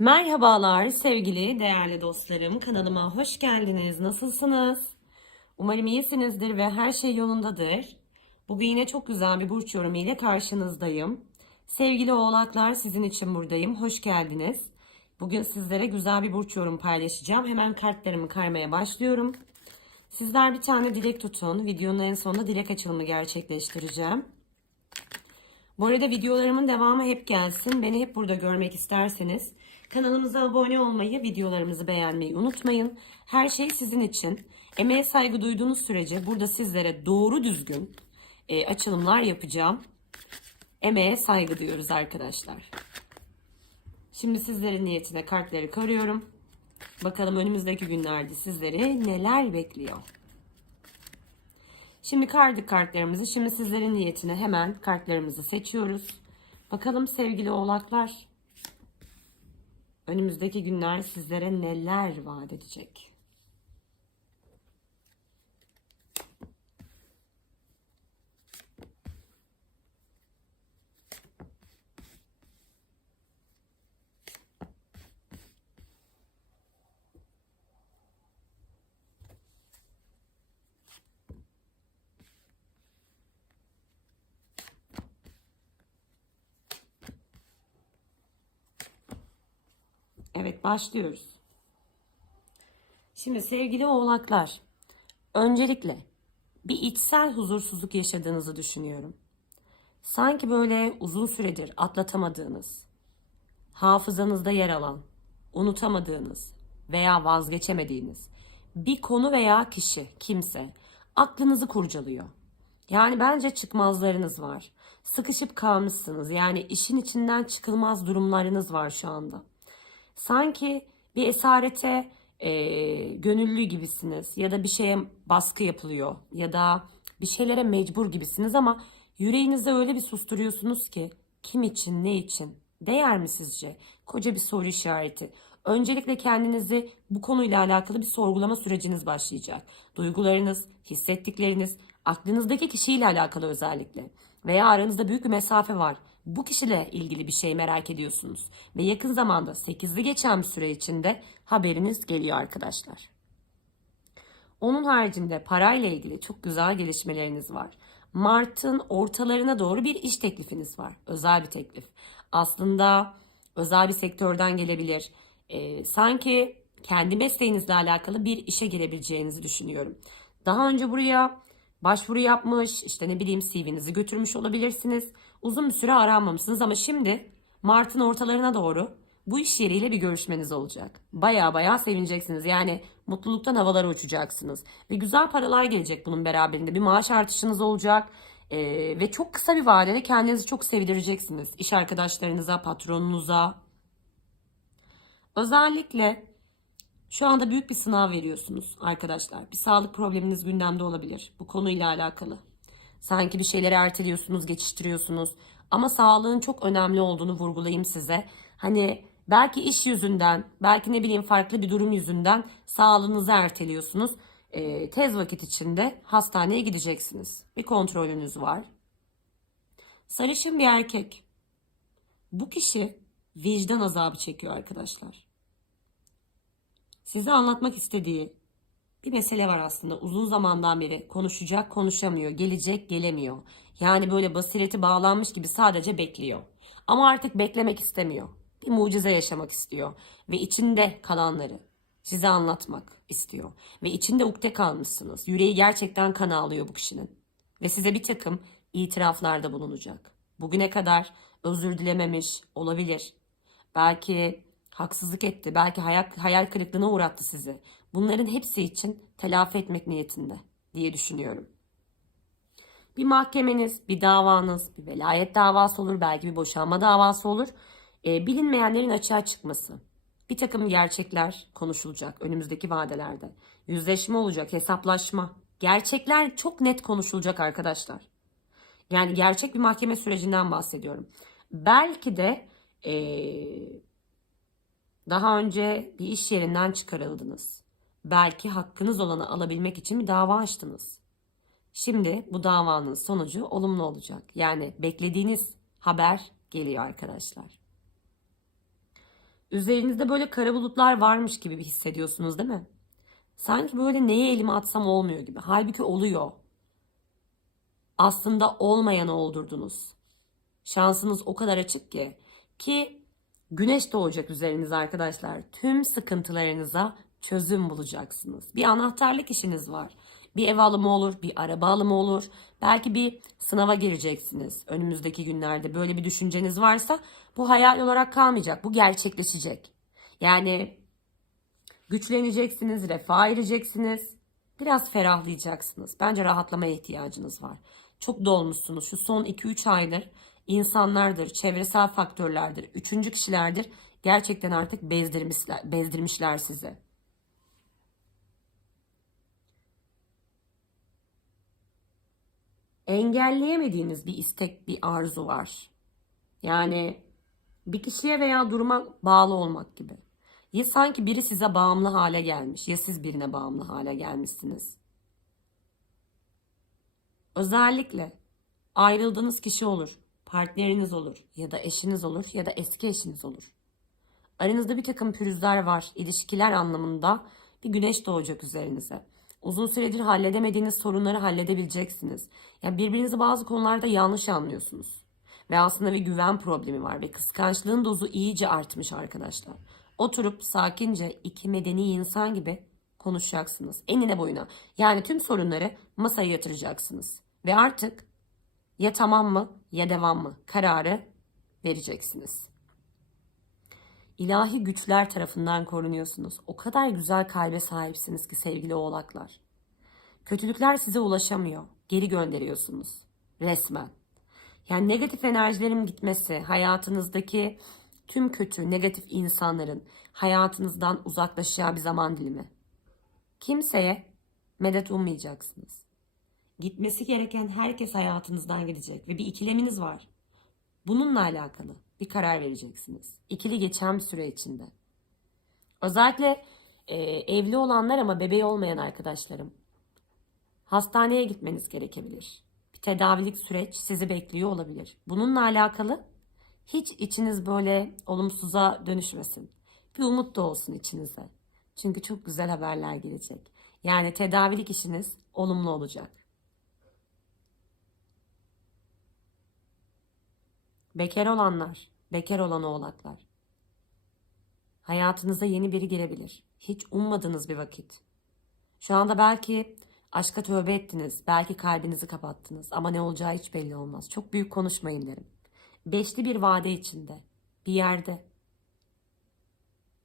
Merhabalar sevgili değerli dostlarım. Kanalıma hoş geldiniz. Nasılsınız? Umarım iyisinizdir ve her şey yolundadır. Bugün yine çok güzel bir burç yorumu ile karşınızdayım. Sevgili oğlaklar sizin için buradayım. Hoş geldiniz. Bugün sizlere güzel bir burç yorumu paylaşacağım. Hemen kartlarımı kaymaya başlıyorum. Sizler bir tane dilek tutun. Videonun en sonunda dilek açılımı gerçekleştireceğim. Bu arada videolarımın devamı hep gelsin. Beni hep burada görmek isterseniz kanalımıza abone olmayı, videolarımızı beğenmeyi unutmayın. Her şey sizin için. Emeğe saygı duyduğunuz sürece burada sizlere doğru düzgün e, açılımlar yapacağım. Emeğe saygı duyuyoruz arkadaşlar. Şimdi sizlerin niyetine kartları karıyorum. Bakalım önümüzdeki günlerde sizleri neler bekliyor. Şimdi kardık kartlarımızı. Şimdi sizlerin niyetine hemen kartlarımızı seçiyoruz. Bakalım sevgili oğlaklar. Önümüzdeki günler sizlere neler vaat edecek? Başlıyoruz. Şimdi sevgili oğlaklar, öncelikle bir içsel huzursuzluk yaşadığınızı düşünüyorum. Sanki böyle uzun süredir atlatamadığınız, hafızanızda yer alan, unutamadığınız veya vazgeçemediğiniz bir konu veya kişi, kimse aklınızı kurcalıyor. Yani bence çıkmazlarınız var. Sıkışıp kalmışsınız. Yani işin içinden çıkılmaz durumlarınız var şu anda. Sanki bir esarete e, gönüllü gibisiniz ya da bir şeye baskı yapılıyor ya da bir şeylere mecbur gibisiniz ama yüreğinizde öyle bir susturuyorsunuz ki kim için ne için değer mi sizce? Koca bir soru işareti. Öncelikle kendinizi bu konuyla alakalı bir sorgulama süreciniz başlayacak. Duygularınız, hissettikleriniz, aklınızdaki kişiyle alakalı özellikle veya aranızda büyük bir mesafe var. Bu kişiyle ilgili bir şey merak ediyorsunuz ve yakın zamanda 8'li geçen bir süre içinde haberiniz geliyor arkadaşlar. Onun haricinde parayla ilgili çok güzel gelişmeleriniz var. Mart'ın ortalarına doğru bir iş teklifiniz var. Özel bir teklif. Aslında özel bir sektörden gelebilir. Ee, sanki kendi mesleğinizle alakalı bir işe girebileceğinizi düşünüyorum. Daha önce buraya başvuru yapmış, işte ne bileyim CV'nizi götürmüş olabilirsiniz. Uzun bir süre aranmamışsınız ama şimdi Mart'ın ortalarına doğru bu iş yeriyle bir görüşmeniz olacak. Baya baya sevineceksiniz. Yani mutluluktan havalara uçacaksınız. Ve güzel paralar gelecek bunun beraberinde. Bir maaş artışınız olacak. Ee, ve çok kısa bir vadede kendinizi çok sevdireceksiniz. İş arkadaşlarınıza, patronunuza. Özellikle şu anda büyük bir sınav veriyorsunuz arkadaşlar. Bir sağlık probleminiz gündemde olabilir bu konuyla alakalı. Sanki bir şeyleri erteliyorsunuz, geçiştiriyorsunuz. Ama sağlığın çok önemli olduğunu vurgulayayım size. Hani belki iş yüzünden, belki ne bileyim farklı bir durum yüzünden sağlığınızı erteliyorsunuz. Ee, tez vakit içinde hastaneye gideceksiniz. Bir kontrolünüz var. Sarışın bir erkek. Bu kişi vicdan azabı çekiyor arkadaşlar. Size anlatmak istediği bir mesele var aslında. Uzun zamandan beri konuşacak, konuşamıyor, gelecek, gelemiyor. Yani böyle basireti bağlanmış gibi sadece bekliyor. Ama artık beklemek istemiyor. Bir mucize yaşamak istiyor ve içinde kalanları size anlatmak istiyor. Ve içinde ukde kalmışsınız. Yüreği gerçekten kan ağlıyor bu kişinin. Ve size bir takım itiraflarda bulunacak. Bugüne kadar özür dilememiş olabilir. Belki haksızlık etti. Belki hayal, hayal kırıklığına uğrattı sizi. Bunların hepsi için telafi etmek niyetinde diye düşünüyorum. Bir mahkemeniz, bir davanız, bir velayet davası olur, belki bir boşanma davası olur. E, bilinmeyenlerin açığa çıkması. Bir takım gerçekler konuşulacak önümüzdeki vadelerde. Yüzleşme olacak, hesaplaşma. Gerçekler çok net konuşulacak arkadaşlar. Yani gerçek bir mahkeme sürecinden bahsediyorum. Belki de e, daha önce bir iş yerinden çıkarıldınız. Belki hakkınız olanı alabilmek için bir dava açtınız. Şimdi bu davanın sonucu olumlu olacak. Yani beklediğiniz haber geliyor arkadaşlar. Üzerinizde böyle kara bulutlar varmış gibi bir hissediyorsunuz değil mi? Sanki böyle neye elimi atsam olmuyor gibi. Halbuki oluyor. Aslında olmayanı oldurdunuz. Şansınız o kadar açık ki. Ki güneş doğacak üzerinize arkadaşlar. Tüm sıkıntılarınıza çözüm bulacaksınız. Bir anahtarlık işiniz var. Bir ev alımı olur, bir araba alımı olur. Belki bir sınava gireceksiniz önümüzdeki günlerde. Böyle bir düşünceniz varsa bu hayal olarak kalmayacak. Bu gerçekleşecek. Yani güçleneceksiniz, refah ereceksiniz. Biraz ferahlayacaksınız. Bence rahatlamaya ihtiyacınız var. Çok dolmuşsunuz. Şu son 2-3 aydır insanlardır, çevresel faktörlerdir, üçüncü kişilerdir. Gerçekten artık bezdirmişler, bezdirmişler sizi. engelleyemediğiniz bir istek, bir arzu var. Yani bir kişiye veya duruma bağlı olmak gibi. Ya sanki biri size bağımlı hale gelmiş ya siz birine bağımlı hale gelmişsiniz. Özellikle ayrıldığınız kişi olur, partneriniz olur ya da eşiniz olur ya da eski eşiniz olur. Aranızda bir takım pürüzler var, ilişkiler anlamında bir güneş doğacak üzerinize. Uzun süredir halledemediğiniz sorunları halledebileceksiniz. Yani birbirinizi bazı konularda yanlış anlıyorsunuz. Ve aslında bir güven problemi var ve kıskançlığın dozu iyice artmış arkadaşlar. Oturup sakince iki medeni insan gibi konuşacaksınız. Enine boyuna. Yani tüm sorunları masaya yatıracaksınız. Ve artık ya tamam mı ya devam mı kararı vereceksiniz. İlahi güçler tarafından korunuyorsunuz. O kadar güzel kalbe sahipsiniz ki sevgili oğlaklar. Kötülükler size ulaşamıyor. Geri gönderiyorsunuz. Resmen. Yani negatif enerjilerin gitmesi, hayatınızdaki tüm kötü, negatif insanların hayatınızdan uzaklaşacağı bir zaman dilimi. Kimseye medet ummayacaksınız. Gitmesi gereken herkes hayatınızdan gidecek ve bir ikileminiz var. Bununla alakalı bir karar vereceksiniz. İkili geçen bir süre içinde. Özellikle e, evli olanlar ama bebeği olmayan arkadaşlarım. Hastaneye gitmeniz gerekebilir. Bir tedavilik süreç sizi bekliyor olabilir. Bununla alakalı hiç içiniz böyle olumsuza dönüşmesin. Bir umut da olsun içinize. Çünkü çok güzel haberler gelecek. Yani tedavilik işiniz olumlu olacak. Bekar olanlar, bekar olan oğlaklar. Hayatınıza yeni biri girebilir. Hiç ummadığınız bir vakit. Şu anda belki aşka tövbe ettiniz, belki kalbinizi kapattınız ama ne olacağı hiç belli olmaz. Çok büyük konuşmayın derim. Beşli bir vade içinde, bir yerde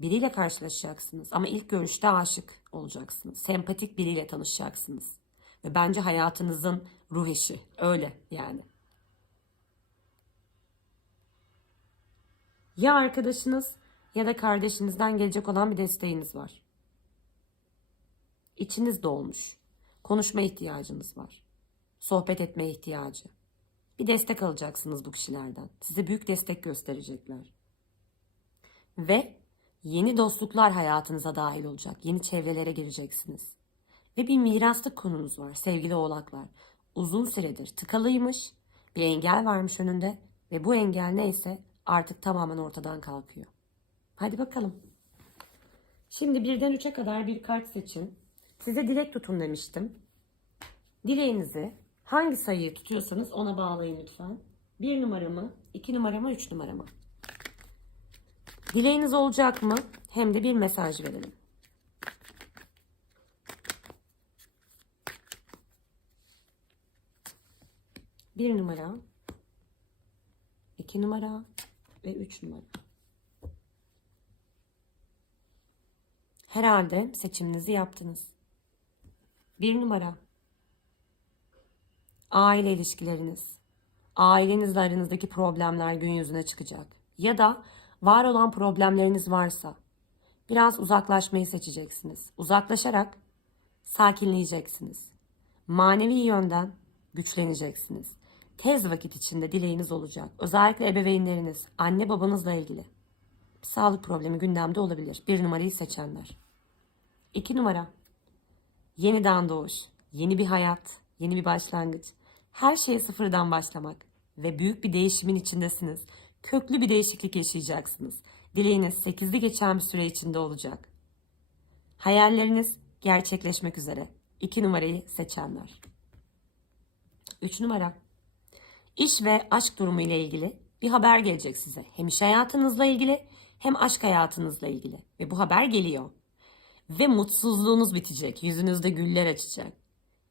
biriyle karşılaşacaksınız ama ilk görüşte aşık olacaksınız. Sempatik biriyle tanışacaksınız. Ve bence hayatınızın ruh eşi. Öyle yani. Ya arkadaşınız ya da kardeşinizden gelecek olan bir desteğiniz var. İçiniz dolmuş. Konuşma ihtiyacınız var. Sohbet etmeye ihtiyacı. Bir destek alacaksınız bu kişilerden. Size büyük destek gösterecekler. Ve yeni dostluklar hayatınıza dahil olacak. Yeni çevrelere gireceksiniz. Ve bir miraslık konunuz var sevgili oğlaklar. Uzun süredir tıkalıymış. Bir engel varmış önünde. Ve bu engel neyse artık tamamen ortadan kalkıyor. Hadi bakalım. Şimdi birden üçe kadar bir kart seçin. Size dilek tutun demiştim. Dileğinizi hangi sayıyı tutuyorsanız ona bağlayın lütfen. Bir numaramı, iki numaramı, üç numaramı. Dileğiniz olacak mı? Hem de bir mesaj verelim. Bir numara, iki numara ve üç numara. Herhalde seçiminizi yaptınız. Bir numara. Aile ilişkileriniz. Ailenizle aranızdaki problemler gün yüzüne çıkacak. Ya da var olan problemleriniz varsa biraz uzaklaşmayı seçeceksiniz. Uzaklaşarak sakinleyeceksiniz. Manevi yönden güçleneceksiniz. Tez vakit içinde dileğiniz olacak. Özellikle ebeveynleriniz, anne babanızla ilgili. Sağlık problemi gündemde olabilir. Bir numarayı seçenler. İki numara. Yeniden doğuş, yeni bir hayat, yeni bir başlangıç. Her şeye sıfırdan başlamak ve büyük bir değişimin içindesiniz. köklü bir değişiklik yaşayacaksınız. Dileğiniz 8'li geçen bir süre içinde olacak. Hayalleriniz gerçekleşmek üzere. 2 numarayı seçenler. 3 numara. İş ve aşk durumu ile ilgili bir haber gelecek size. Hem iş hayatınızla ilgili hem aşk hayatınızla ilgili. Ve bu haber geliyor. Ve mutsuzluğunuz bitecek. Yüzünüzde güller açacak.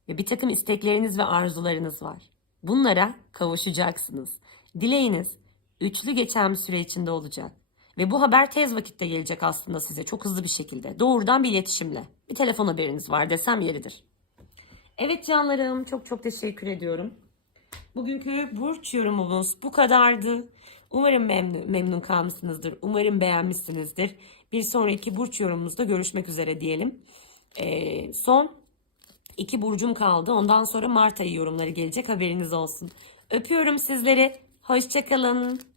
Ve bir takım istekleriniz ve arzularınız var. Bunlara kavuşacaksınız. Dileğiniz üçlü geçen bir süre içinde olacak. Ve bu haber tez vakitte gelecek aslında size çok hızlı bir şekilde. Doğrudan bir iletişimle. Bir telefon haberiniz var desem yeridir. Evet canlarım çok çok teşekkür ediyorum. Bugünkü burç yorumumuz bu kadardı. Umarım memnun, memnun kalmışsınızdır. Umarım beğenmişsinizdir. Bir sonraki burç yorumumuzda görüşmek üzere diyelim. Ee, son iki burcum kaldı. Ondan sonra Mart ayı yorumları gelecek haberiniz olsun. Öpüyorum sizleri. Hoşçakalın.